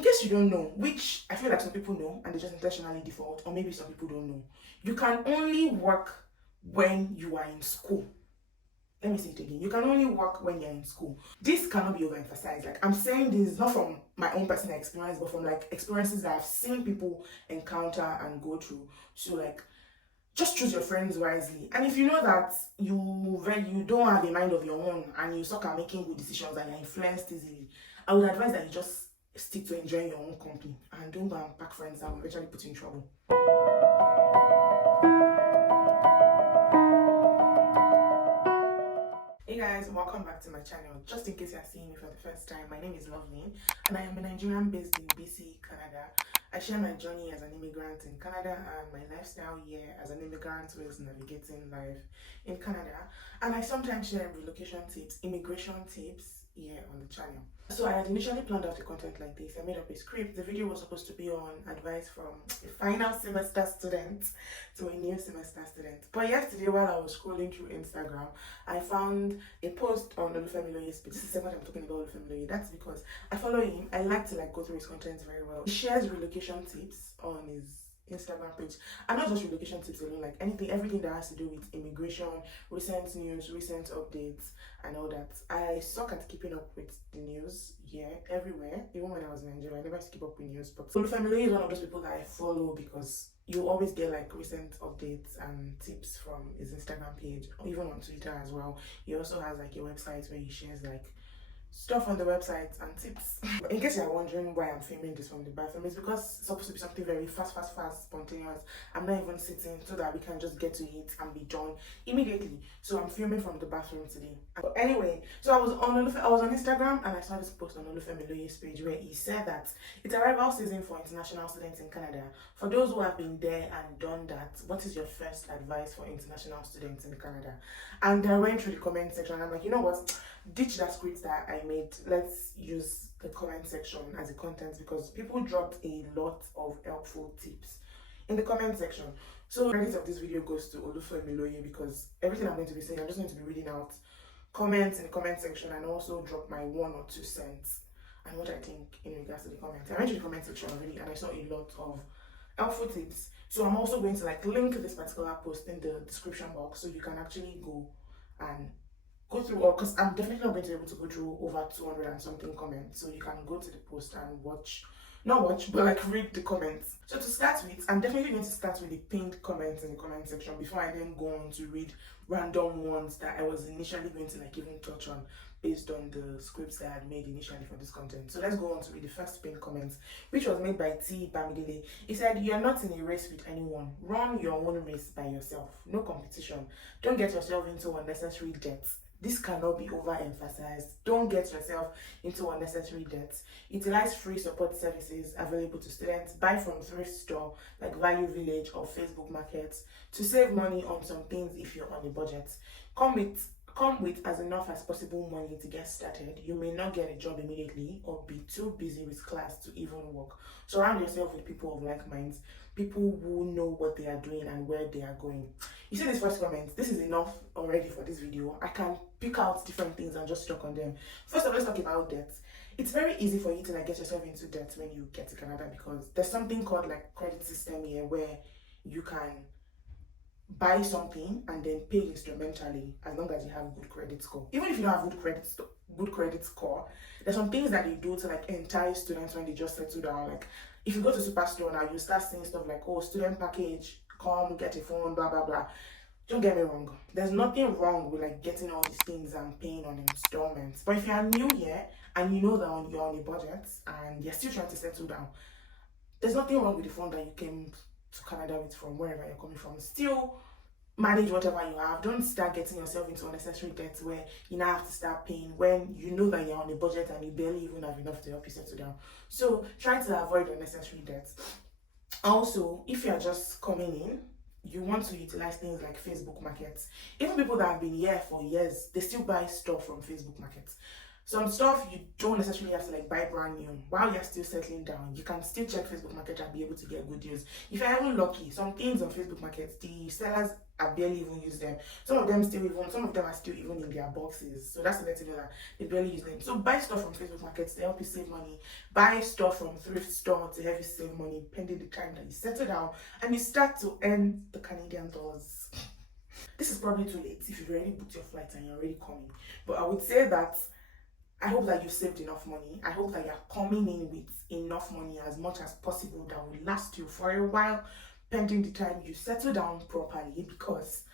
in case you don't know, which I feel like some people know and they just intentionally default, or maybe some people don't know, you can only work when you are in school. Let me say it again. You can only work when you're in school. This cannot be overemphasized. Like, I'm saying this not from my own personal experience, but from like experiences that I've seen people encounter and go through. So like, just choose your friends wisely. And if you know that you don't have a mind of your own and you suck at making good decisions and you're influenced easily, I would advise that you just stick to enjoying your own company and don't go and pack friends that will eventually put you in trouble. Hey guys, welcome back to my channel. Just in case you're seeing me for the first time, my name is Loveline and I am a Nigerian based in BC, Canada. I share my journey as an immigrant in Canada and my lifestyle here as an immigrant who is navigating life in Canada. And I sometimes share relocation tips, immigration tips here on the channel. So I had initially planned out the content like this. I made up a script. The video was supposed to be on advice from a final semester student to a new semester student. But yesterday while I was scrolling through Instagram, I found a post on OLUFEMILOYE'S page. This is the second time I'm talking about OLUFEMILOYE. That's because I follow him. I like to go through his content very well. He shares relocation tips on his Instagram page, and not just relocation tips alone, like everything that has to do with immigration, recent news, recent updates and all that. I suck at keeping up with the news here, everywhere. Even when I was in Nigeria, I never used to keep up with news, but OLUFEMILOYE is one of those people that I follow because you always get like recent updates and tips from his Instagram page, or even on Twitter as well. He also has like a website where he shares like stuff on the website and tips. In case you're wondering why I'm filming this from the bathroom, it's because it's supposed to be something very fast, spontaneous. I'm not even sitting so that we can just get to it and be done immediately. So I'm filming from the bathroom today. But anyway, so I was on Instagram and I saw this post on OLUFEMILOYE'S page where he said that it's arrival season for international students in Canada. For those who have been there and done that, what is your first advice for international students in Canada? And I went through the comment section and I'm like, you know what? Ditch that script that I made. Let's use the comment section as a content because people dropped a lot of helpful tips in the comment section. So credit of this video goes to OLUFEMILOYE because everything I'm going to be saying, I'm just going to be reading out comments in the comment section and also drop my 1 or 2 cents and what I think in regards to the comments. I went to the comment section already and I saw a lot of helpful tips. So I'm also going to link this particular post in the description box so you can actually go and go through, or because I'm definitely not going to be able to go through over 200 and something comments, so you can go to the post and read the comments. So to start with, I'm definitely going to start with the pinned comments in the comment section before I then go on to read random ones that I was initially going to even touch on based on the scripts that I had made initially for this content. So let's go on to read the first pinned comments, which was made by T. Bamidele. He said, "You're not in a race with anyone. Run your own race by yourself. No competition. Don't get yourself into unnecessary debts. This cannot be overemphasized. Don't get yourself into unnecessary debts. Utilize free support services available to students. Buy from thrift store like Value Village or Facebook Markets to save money on some things if you're on a budget. Come with as enough as possible money to get started. You may not get a job immediately or be too busy with class to even work. Surround yourself with people of like minds, people who know what they are doing and where they are going." You see this first comment, this is enough already for this video. I can pick out different things and just talk on them. First of all, let's talk about debt. It's very easy for you to get yourself into debt when you get to Canada because there's something called credit system here where you can buy something and then pay instrumentally as long as you have good credit score. Even if you don't have good credit score, there's some things that they do to entice students when they just settle down. If you go to Superstore now, you start seeing stuff like, oh, student package, come get a phone, blah blah blah. Don't get me wrong, there's nothing wrong with getting all these things and paying on installments. But if you're new here and you know that you're on a budget and you're still trying to settle down, there's nothing wrong with the phone that you came to Canada with from wherever you're coming from. Still manage whatever you have. Don't start getting yourself into unnecessary debt where you now have to start paying when you know that you're on a budget and you barely even have enough to help you settle down. So try to avoid unnecessary debt. Also, if you're just coming in, you want to utilize things like Facebook Markets. Even people that have been here for years, they still buy stuff from Facebook Markets. Some stuff you don't necessarily have to like buy brand new. While you're still settling down, you can still check Facebook Market and be able to get good deals. If you're even lucky, some things on Facebook Market, the sellers are barely even use them. Some of them are still even in their boxes. So that's the next thing, that they barely use them. So buy stuff from Facebook Markets to help you save money. Buy stuff from thrift store to help you save money, pending the time that you settle down and you start to earn the Canadian dollars. This is probably too late if you've already booked your flight and you're already coming. But I would say that I hope that you've saved enough money. I hope that you're coming in with enough money, as much as possible, that will last you for a while, pending the time you settle down properly. Because,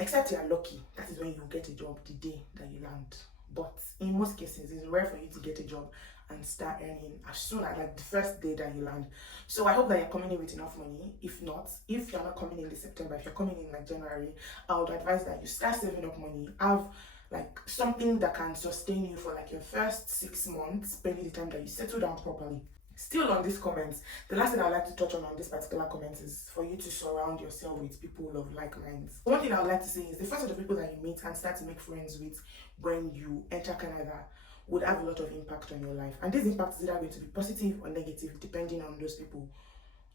except you're lucky, that is when you get a job the day that you land. But in most cases, it's rare for you to get a job and start earning as soon as like the first day that you land. So I hope that you're coming in with enough money. If not, if you're not coming in this September, if you're coming in like January, I would advise that you start saving up money. Have like something that can sustain you for like your first 6 months, pending the time that you settle down properly. Still on these comments, the last thing I'd like to touch on this particular comment is for you to surround yourself with people of like minds. One thing I would like to say is the first of the people that you meet and start to make friends with when you enter Canada would have a lot of impact on your life. And this impact is either going to be positive or negative depending on those people.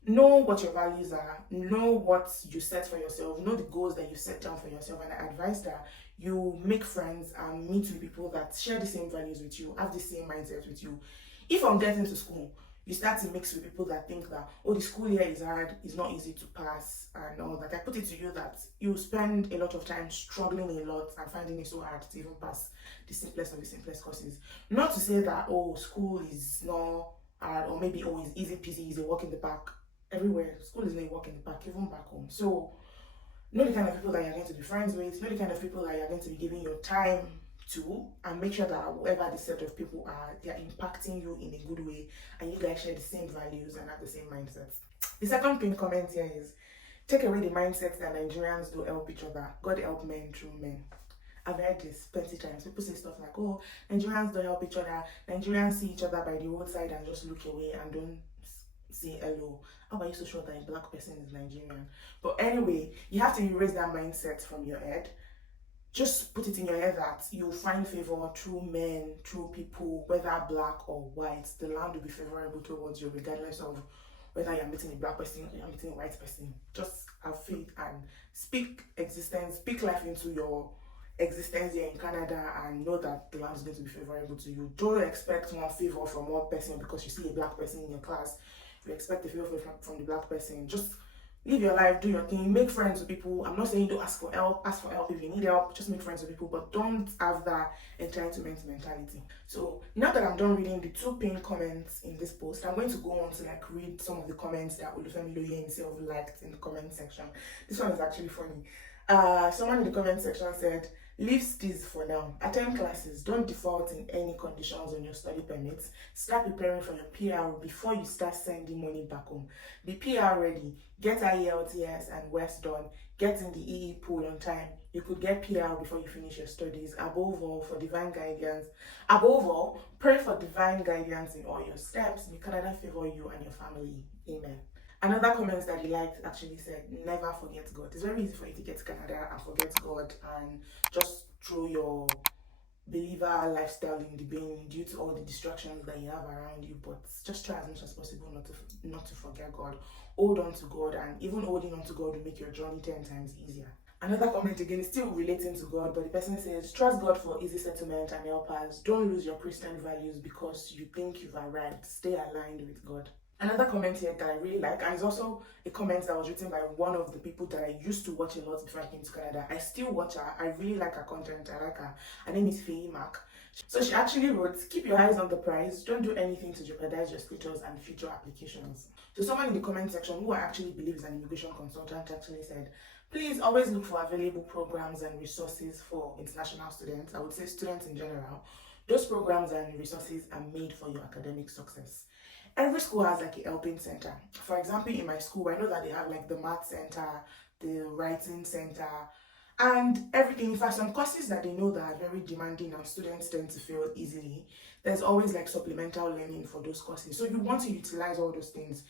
Know what your values are, know what you set for yourself, know the goals that you set down for yourself, and I advise that you make friends and meet with people that share the same values with you, have the same mindset with you. If from getting to school, you start to mix with people that think that, oh, the school year is hard, it's not easy to pass, and all that, I put it to you that you spend a lot of time struggling a lot and finding it so hard to even pass the simplest of the simplest courses. Not to say that, oh, school is not hard, or maybe, oh, it's easy peasy, it's a walk in the park. Everywhere, school is not a walk in the park, even back home. So know the kind of people that you're going to be friends with, know the kind of people that you're going to be giving your time to, and make sure that whoever the set of people are, they're impacting you in a good way, and you guys share the same values and have the same mindsets. The second pinned comment here is, take away the mindset that Nigerians do help each other. God help men through men. I've heard this plenty times. People say stuff like, oh, Nigerians don't help each other. Nigerians see each other by the roadside and just look away and don't say hello. How are you so sure that a black person is Nigerian? But anyway, you have to erase that mindset from your head. Just put it in your head that you find favor through men, through people, whether black or white. The land will be favorable towards you, regardless of whether you're meeting a black person or you're meeting a white person. Just have faith and speak existence, speak life into your existence here in Canada, and know that the land is going to be favorable to you. Don't expect more favor from one person because you see a black person in your class. You expect a favor from the black person. Just live your life, do your thing, make friends with people. I'm not saying don't ask for help. Ask for help if you need help. Just make friends with people, but don't have that entitlement mentality. So now that I'm done reading the 2 pinned comments in this post, I'm going to go on to like read some of the comments that OLUFEMILOYE himself liked in the comment section. This one is actually funny. Someone in the comment section said, leave STIS for now. Attend classes. Don't default in any conditions on your study permits. Start preparing for your PR before you start sending money back home. Be PR ready. Get IELTS and WEST done. Get in the EE pool on time. You could get PR before you finish your studies. Above all, for divine guidance. Above all, pray for divine guidance in all your steps. May Canada favor you and your family. Amen. Another comment that he liked actually said, never forget God. It's very easy for you to get to Canada and forget God and just throw your believer lifestyle in the bin due to all the distractions that you have around you. But just try as much as possible not to forget God. Hold on to God, and even holding on to God will make your journey 10 times easier. Another comment again is still relating to God, but the person says, trust God for easy settlement and helpers. Don't lose your Christian values because you think you've arrived. Stay aligned with God. Another comment here that I really like, and it's also a comment that was written by one of the people that I used to watch a lot before I came to Canada. I still watch her. I really like her content. I like her. Her name is Faye Mark. So she actually wrote, keep your eyes on the prize. Don't do anything to jeopardize your status and future applications. So someone in the comment section who I actually believe is an immigration consultant actually said, please always look for available programs and resources for international students. I would say students in general. Those programs and resources are made for your academic success. Every school has like a helping center. For example, in my school, I know that they have like the math center, the writing center, and everything. In fact, some courses that they know that are very demanding and students tend to fail easily, there's always like supplemental learning for those courses. So you want to utilize all those things.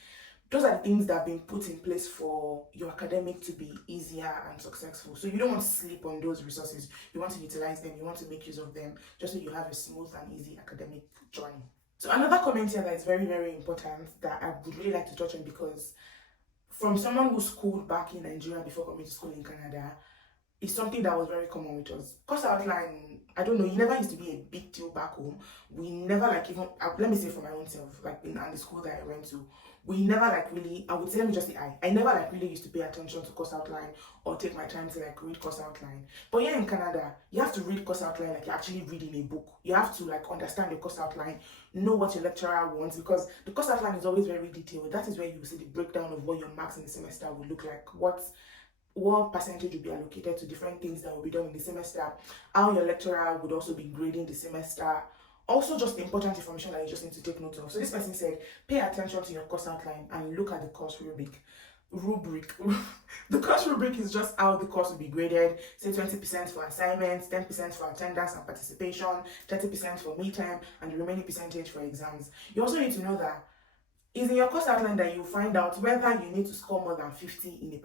those are the things that have been put in place for your academic to be easier and successful. So you don't want to sleep on those resources. You want to utilize them. You want to make use of them just so you have a smooth and easy academic journey. So another comment here that is very, very important that I would really like to touch on, because from someone who schooled back in Nigeria before coming to school in Canada, it's something that was very common with us. Course outline, I don't know, it never used to be a big deal back home. We never even, let me say for my own self, in the school that I went to, we never really, I would say, let me just say I never really used to pay attention to course outline or take my time to read course outline. But here in Canada, you have to read course outline like you're actually reading a book. You have to understand the course outline, know what your lecturer wants, because the course outline is always very detailed. That is where you will see the breakdown of what your marks in the semester will look like, what percentage will be allocated to different things that will be done in the semester, how your lecturer would also be grading the semester. Also, just important information that you just need to take note of. So this person said, pay attention to your course outline and look at the course rubric. The course rubric is just how the course will be graded. Say 20% for assignments, 10% for attendance and participation, 30% for midterm, and the remaining percentage for exams. You also need to know that it's in your course outline that you find out whether you need to score more than 50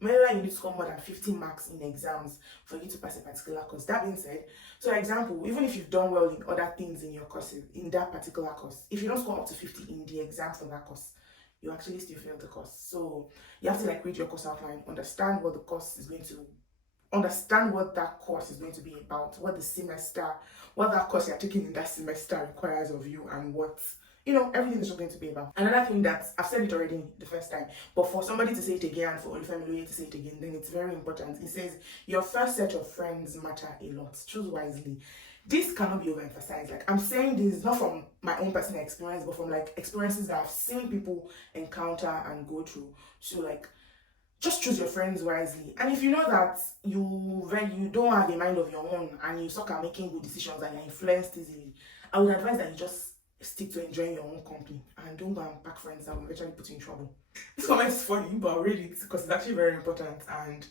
whether you need to score more than 50 marks in exams for you to pass a particular course. That being said, so for example, even if you've done well in other things in your courses, in that particular course, if you don't score up to 50 in the exam for that course, you actually still fail the course. So you have to read your course outline, understand what the course is going to understand what that course is going to be about, what that course you're taking in that semester requires of you, and what everything is going to be about. Another thing that I've said it already the first time, but for somebody to say it again, for OLUFEMILOYE to say it again, then it's very important. It says, your first set of friends matter a lot. Choose wisely. This cannot be overemphasized. I'm saying this not from my own personal experience, but from experiences that I've seen people encounter and go through. So just choose your friends wisely. And if you know that you don't have a mind of your own and you suck at making good decisions and you're influenced easily, I would advise that you just stick to enjoying your own company and don't go and pack friends that will eventually put you in trouble. This comment is funny, but I'll read it because it's actually very important, and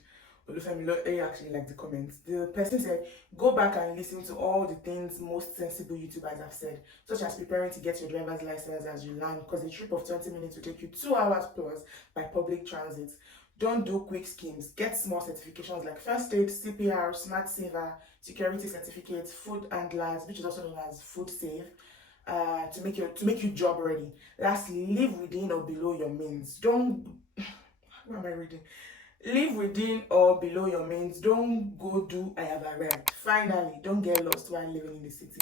OLUFEMILOYE actually liked the comments. The person said, go back and listen to all the things most sensible YouTubers have said, such as preparing to get your driver's license as you learn, because a trip of 20 minutes will take you 2 hours plus by public transit. Don't do quick schemes. Get small certifications like first aid, CPR, smart saver, security certificates, food handlers, which is also known as food safe, to make you job ready. Lastly, live within or below your means. What am I reading? Live within or below your means. Don't go do I have arrived. Finally, don't get lost while living in the city.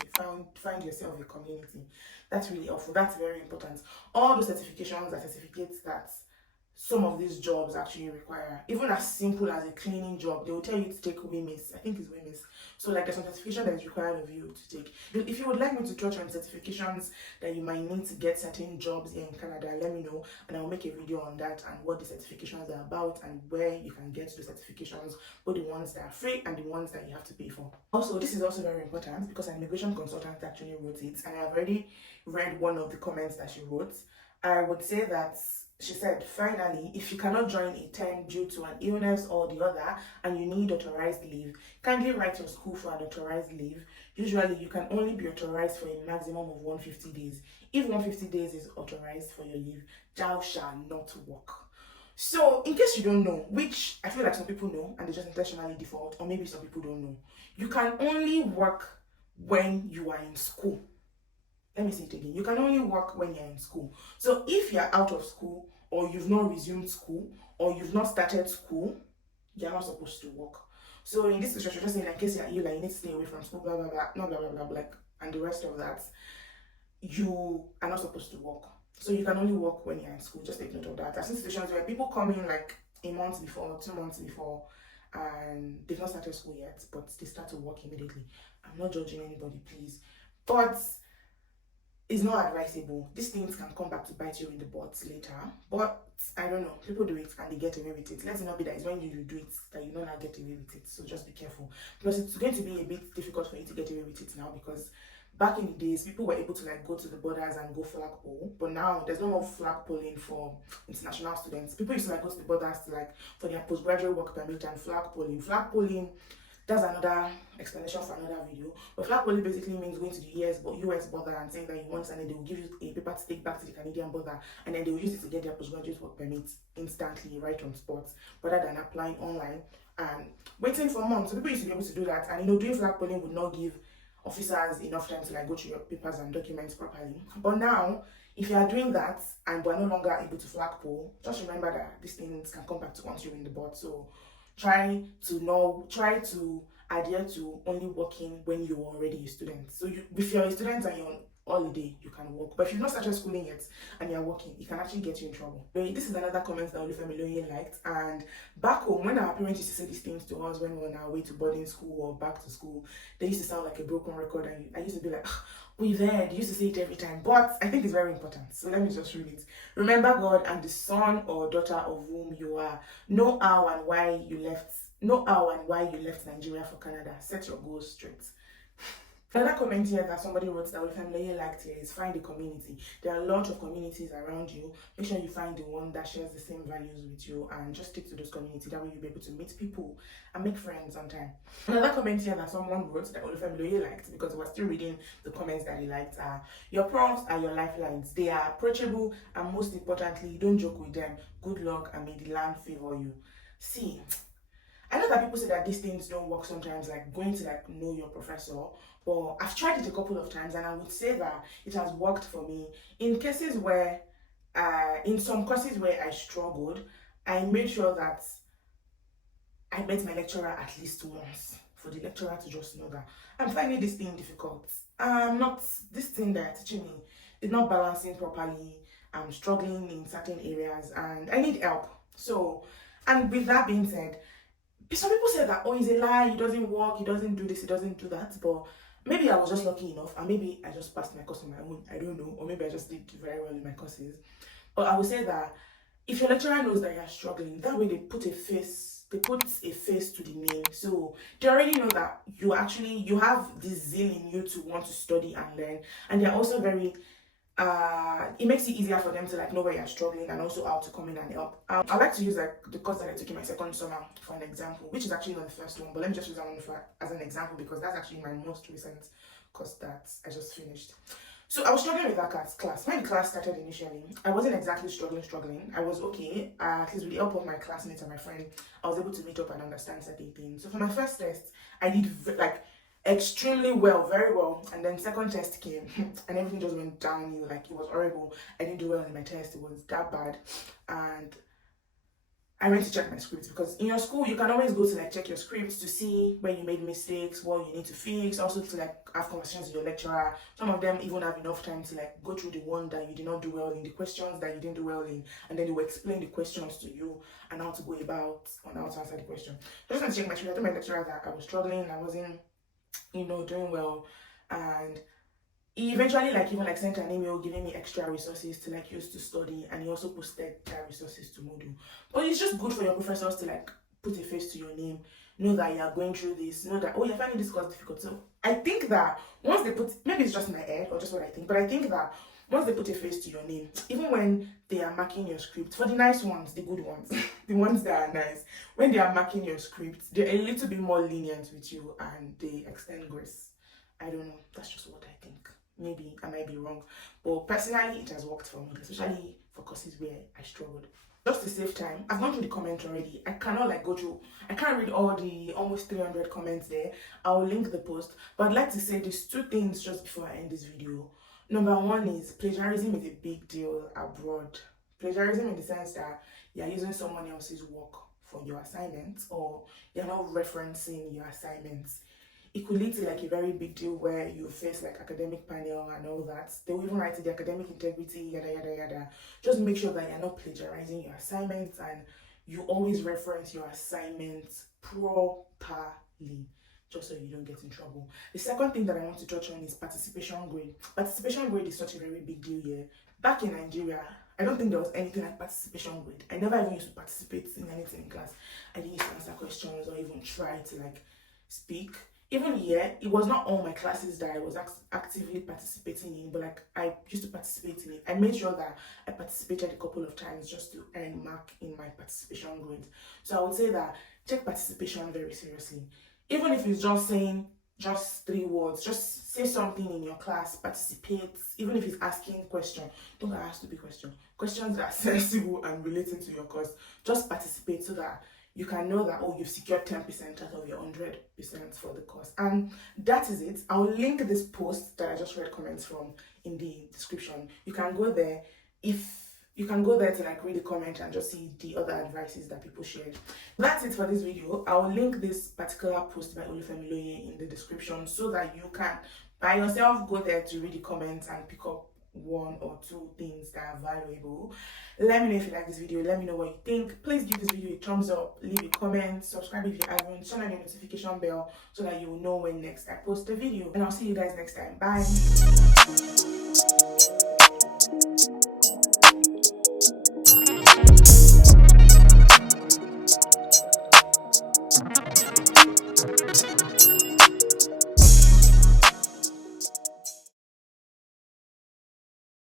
Find yourself a community. That's really helpful. That's very important. All those certifications are certificates that some of these jobs actually require. Even as simple as a cleaning job, they will tell you to take WIMIS. I think it's WIMIS. So there's some certification that is required of you to take. If you would like me to touch on certifications that you might need to get certain jobs here in Canada, let me know and I'll make a video on that and what the certifications are about and where you can get the certifications, both the ones that are free and the ones that you have to pay for. Also, this is also very important because an immigration consultant actually wrote it, and I've already read one of the comments that she wrote. I would say that she said, finally, if you cannot join a term due to an illness or the other and you need authorized leave, kindly write your school for an authorized leave. Usually, you can only be authorized for a maximum of 150 days. If 150 days is authorized for your leave, thou shall not work. So, in case you don't know, which I feel like some people know and they just intentionally default, or maybe some people don't know, you can only work when you are in school. Let me say it again. You can only work when you're in school. So if you're out of school, or you've not resumed school, or you've not started school, you're not supposed to work. So in this situation, just saying, in case you're ill, you need to stay away from school, blah, blah, blah, no, blah, blah, blah, and the rest of that, you are not supposed to work. So you can only work when you're in school. Just take note of that. I've seen situations where people come in a month before, 2 months before, and they've not started school yet, but they start to work immediately. I'm not judging anybody, please. But it's not advisable. These things can come back to bite you in the butt later. But I don't know. People do it and they get away with it. Let it not be that it's when you do it that you don't now get away with it. So just be careful. Plus, it's going to be a bit difficult for you to get away with it now because back in the days, people were able to go to the borders and go flagpole. But now there's no more flagpoling for international students. People used to go to the borders to for their postgraduate work permit and flagpoling. Flagpoling, That's another explanation for another video. But flag poly basically means going to the US border and saying that you want, and then they will give you a paper to take back to the Canadian border, and then they will use it to get their postgraduate work permit instantly, right on spot, rather than applying online and waiting for months. So people used to be able to do that, and doing flag polling would not give officers enough time to like go through your papers and documents properly. But now, if you are doing that and we're no longer able to flag poll, just remember that these things can come back to haunt you in the butt. So try to adhere to only working when you're already a student. So if you're a student and you're on holiday, you can work. But if you've not started schooling yet and you're working, it can actually get you in trouble. This is another comment that OLUFEMILOYE liked. And back home, when our parents used to say these things to us when we were on our way to boarding school or back to school, they used to sound like a broken record, and I used to be like, we've heard. They used to say it every time, but I think it's very important. So let me just read it. Remember God and the son or daughter of whom you are. Know how and why you left Nigeria for Canada. Set your goals straight. Another comment here that somebody wrote that OLUFEMILOYE liked here is find a community. There are a lot of communities around you. Make sure you find the one that shares the same values with you and just stick to those communities. That way you'll be able to meet people and make friends on time. Another comment here that someone wrote that OLUFEMILOYE liked, because we're still reading the comments that he liked, are your profs are your lifelines. They are approachable, and most importantly, don't joke with them. Good luck, and may the land favor you. See, I know that people say that these things don't work sometimes, like going to like know your professor, but I've tried it a couple of times, and I would say that it has worked for me. In cases where, in some courses where I struggled, I made sure that I met my lecturer at least once, for the lecturer to just know that I'm finding this thing difficult. This thing they're teaching me is not balancing properly. I'm struggling in certain areas and I need help. So, and with that being said, some people say that, oh, it's a lie, it doesn't work, it doesn't do this, it doesn't do that. But maybe I was just lucky enough, and maybe I just passed my course on my own, I don't know, or maybe I just did very well in my courses. But I would say that if your lecturer knows that you're struggling, that way they put a face to the name. So they already know that you have this zeal in you to want to study and learn, and they're also very it makes it easier for them to like know where you're struggling and also how to come in and help. I like to use like the course that I took in my second summer for an example, which is actually not the first one, but let me just use that one as an example, because that's actually my most recent course that I just finished. So I was struggling with that class. When the class started initially, I wasn't exactly struggling. I was okay. At least with the help of my classmates and my friend, I was able to meet up and understand certain things. So for my first test, I did extremely well, very well, and then second test came and everything just went downhill. Like, it was horrible. I didn't do well in my test. It was that bad. And I went to check my scripts, because in your school you can always go to like check your scripts to see where you made mistakes, what you need to fix, also to like have conversations with your lecturer. Some of them even have enough time to like go through the one that you did not do well in, the questions that you didn't do well in, and then they will explain the questions to you and how to go about on how to answer the question. I just want to check my script. I told my lecturer that I was struggling, I wasn't doing well, and he eventually even sent an email giving me extra resources to like use to study, and he also posted that resources to Moodle. But it's just good for your professors to like put a face to your name, know that you are going through this, know that, oh, you're finding this course difficult. So I think that once they put, maybe it's just my head or just what I think, but I think that once they put a face to your name, even when they are marking your script, for the nice ones, the good ones, the ones that are nice, when they are marking your script, they're a little bit more lenient with you and they extend grace. I don't know. That's just what I think. Maybe I might be wrong. But personally, it has worked for me, especially for courses where I struggled. Just to save time, I've gone through the comments already. I cannot I can't read all the almost 300 comments there. I'll link the post. But I'd like to say these two things just before I end this video. Number one is plagiarism is a big deal abroad. Plagiarism in the sense that you're using someone else's work for your assignments, or you're not referencing your assignments. It could lead to like a very big deal where you face like academic panel and all that. They will even write to the academic integrity, yada yada yada. Just make sure that you're not plagiarizing your assignments, and you always reference your assignments properly, just so you don't get in trouble. The second thing that I want to touch on is participation grade. Participation grade is such a very big deal here. Back in Nigeria, I don't think there was anything like participation grade. I never even used to participate in anything in class. I didn't used to answer questions or even try to like speak. Even here, it was not all my classes that I was actively participating in, but like I used to participate in it. I made sure that I participated a couple of times just to earn mark in my participation grades. So I would say that check participation very seriously. Even if it's just saying just 3 words, just say something in your class, participate. Even if it's asking question, don't ask stupid questions that are sensible and relating to your course. Just participate so that you can know that, oh, you've secured 10% out of your 100% for the course. And that is it. I'll link this post that I just read comments from in the description. You can go there to like read the comment and just see the other advices that people shared. That's it for this video. I will link this particular post by OLUFEMILOYE in the description so that you can by yourself go there to read the comments and pick up 1 or 2 things that are valuable. Let me know if you like this video. Let me know what you think. Please give this video a thumbs up, leave a comment, subscribe if you haven't, turn on your notification bell so that you will know when next I post a video. And I'll see you guys next time. Bye.